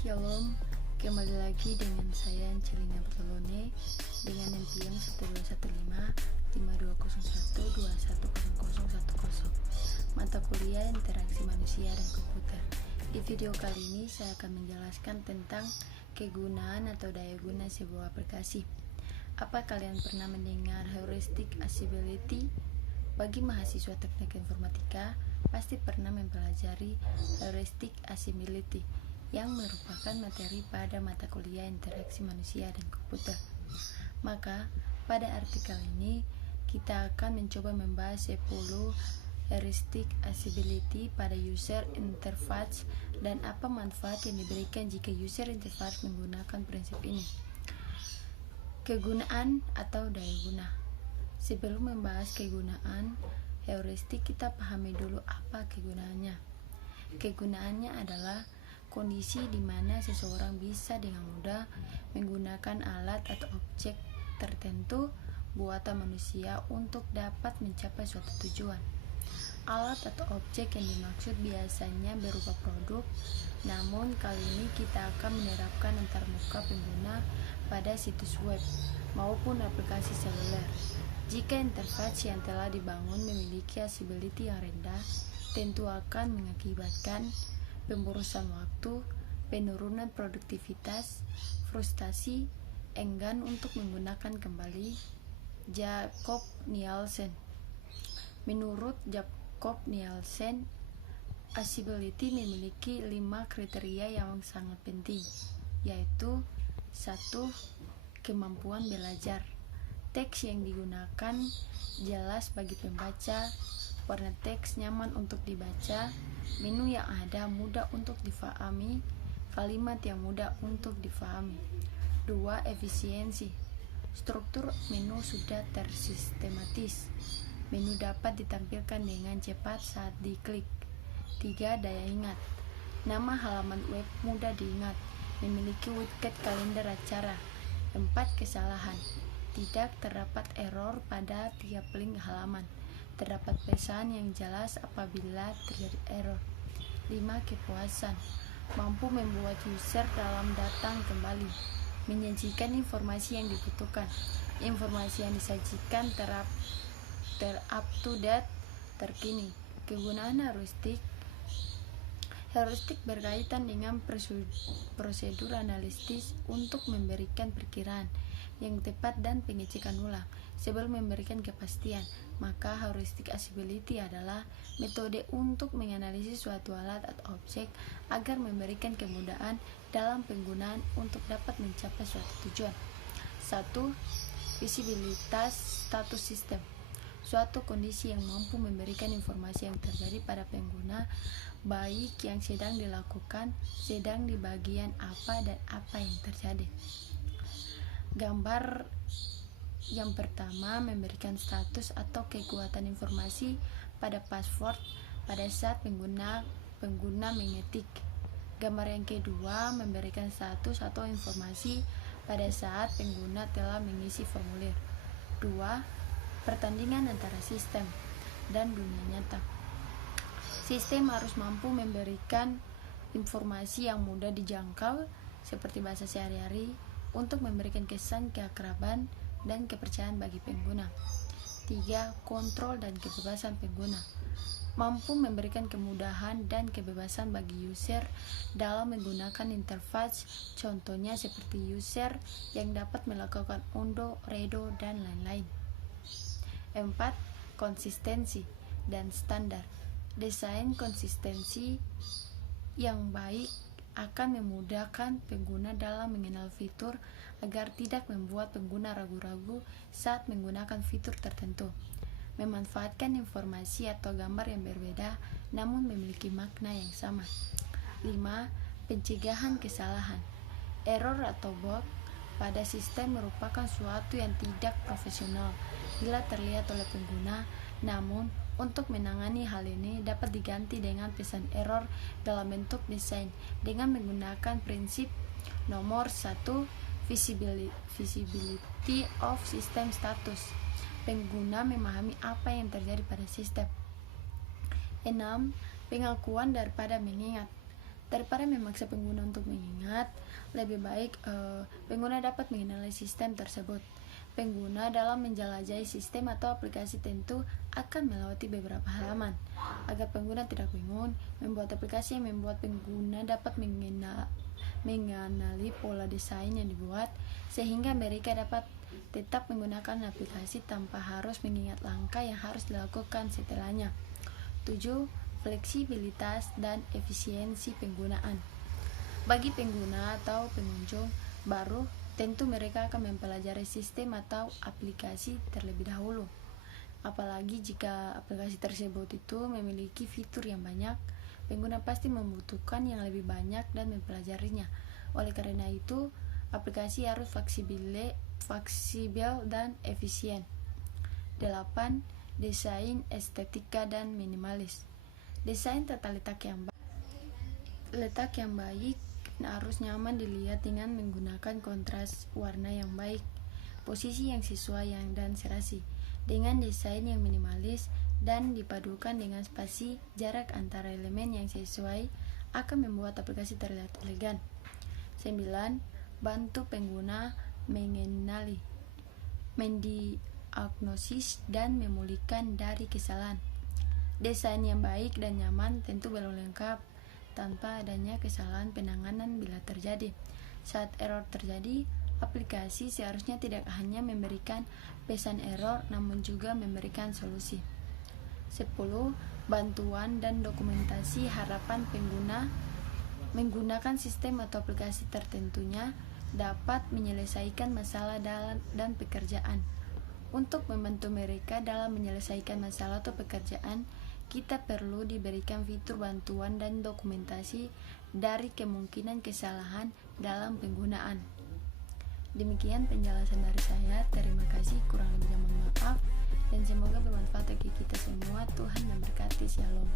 Shalom, kembali lagi dengan saya Angelina Bertolone dengan NPM 1215-5201-210010. Mata kuliah Interaksi Manusia dan Komputer. Di video kali ini saya akan menjelaskan tentang kegunaan atau daya guna sebuah aplikasi. Apa kalian pernah mendengar heuristic accessibility? Bagi mahasiswa teknik informatika, pasti pernah mempelajari heuristic accessibility yang merupakan materi pada mata kuliah Interaksi Manusia dan Komputer. Maka, pada artikel ini kita akan mencoba membahas 10 heuristic accessibility pada user interface dan apa manfaat yang diberikan jika user interface menggunakan prinsip ini. Kegunaan atau daya guna. Sebelum membahas kegunaan heuristik, kita pahami dulu apa kegunaannya. Kegunaannya adalah kondisi di mana seseorang bisa dengan mudah menggunakan alat atau objek tertentu buatan manusia untuk dapat mencapai suatu tujuan. Alat atau objek yang dimaksud biasanya berupa produk, namun kali ini kita akan menerapkan antarmuka pengguna pada situs web maupun aplikasi seluler. Jika interface yang telah dibangun memiliki accessibility yang rendah, tentu akan mengakibatkan pemborosan waktu, penurunan produktivitas, frustasi, enggan untuk menggunakan kembali. Jakob Nielsen. Menurut Jakob Nielsen, accessibility memiliki 5 kriteria yang sangat penting, yaitu 1. Kemampuan belajar. Teks yang digunakan jelas bagi pembaca, warna teks nyaman untuk dibaca, menu yang ada mudah untuk difahami, kalimat yang mudah untuk difahami. 2. Efisiensi. Struktur menu sudah tersistematis. Menu dapat ditampilkan dengan cepat saat diklik. 3. Daya ingat. Nama halaman web mudah diingat, memiliki widget kalender acara. 4. Kesalahan. Tidak terdapat error pada tiap link halaman. Terdapat pesan yang jelas apabila terjadi error. 5. Kepuasan. Mampu membuat user dalam datang kembali, menyajikan informasi yang dibutuhkan. Informasi yang disajikan up to date, terkini. Kegunaan heuristik. Heuristik berkaitan dengan prosedur analitis untuk memberikan perkiraan yang tepat dan pengecekan ulang sebelum memberikan kepastian. Maka heuristic accessibility adalah metode untuk menganalisis suatu alat atau objek agar memberikan kemudahan dalam penggunaan untuk dapat mencapai suatu tujuan. 1. Visibilitas status sistem. Suatu kondisi yang mampu memberikan informasi yang terjadi pada pengguna, baik yang sedang dilakukan, sedang di bagian apa, dan apa yang terjadi. Gambar yang pertama memberikan status atau kekuatan informasi pada password pada saat pengguna mengetik. Gambar yang kedua memberikan status atau informasi pada saat pengguna telah mengisi formulir. 2. Pertandingan antara sistem dan dunia nyata. Sistem harus mampu memberikan informasi yang mudah dijangkau seperti bahasa sehari-hari untuk memberikan kesan keakraban dan kepercayaan bagi pengguna. 3. Kontrol dan kebebasan pengguna. Mampu memberikan kemudahan dan kebebasan bagi user dalam menggunakan interface, contohnya seperti user yang dapat melakukan undo, redo, dan lain-lain. 4. Konsistensi dan standar. Desain konsistensi yang baik akan memudahkan pengguna dalam mengenal fitur agar tidak membuat pengguna ragu-ragu saat menggunakan fitur tertentu. Memanfaatkan informasi atau gambar yang berbeda namun memiliki makna yang sama. 5. Pencegahan kesalahan. Error atau bug pada sistem merupakan suatu yang tidak profesional bila terlihat oleh pengguna, namun untuk menangani hal ini dapat diganti dengan pesan error dalam bentuk desain dengan menggunakan prinsip nomor 1, visibility of system status. Pengguna memahami apa yang terjadi pada sistem. 6. Pengakuan daripada mengingat. Daripada memaksa pengguna untuk mengingat, lebih baik pengguna dapat mengenali sistem tersebut. Pengguna dalam menjelajahi sistem atau aplikasi tentu akan melewati beberapa halaman. Agar pengguna tidak bingung, membuat aplikasi yang membuat pengguna dapat mengenali pola desain yang dibuat, sehingga mereka dapat tetap menggunakan aplikasi tanpa harus mengingat langkah yang harus dilakukan setelahnya. 7. Fleksibilitas dan efisiensi penggunaan. Bagi pengguna atau pengunjung baru, tentu mereka akan mempelajari sistem atau aplikasi terlebih dahulu. Apalagi jika aplikasi tersebut itu memiliki fitur yang banyak, pengguna pasti membutuhkan yang lebih banyak dan mempelajarinya. Oleh karena itu, aplikasi harus fleksibel dan efisien. 8. Desain estetika dan minimalis. Desain tata letak yang baik harus nyaman dilihat dengan menggunakan kontras warna yang baik, posisi yang sesuai dan serasi. Dengan desain yang minimalis dan dipadukan dengan spasi jarak antara elemen yang sesuai akan membuat aplikasi terlihat elegan. 9. Bantu pengguna mengenali, mendiagnosis dan memulihkan dari kesalahan. Desain yang baik dan nyaman tentu belum lengkap tanpa adanya kesalahan penanganan bila terjadi. Saat error terjadi, aplikasi seharusnya tidak hanya memberikan pesan error namun juga memberikan solusi. 10. Bantuan dan dokumentasi. Harapan pengguna menggunakan sistem atau aplikasi tertentunya dapat menyelesaikan masalah dan pekerjaan. Untuk membantu mereka dalam menyelesaikan masalah atau pekerjaan, kita perlu diberikan fitur bantuan dan dokumentasi dari kemungkinan kesalahan dalam penggunaan. Demikian penjelasan dari saya. Terima kasih, kurang lebihnya mohon maaf, dan semoga bermanfaat bagi kita semua. Tuhan memberkati. Shalom.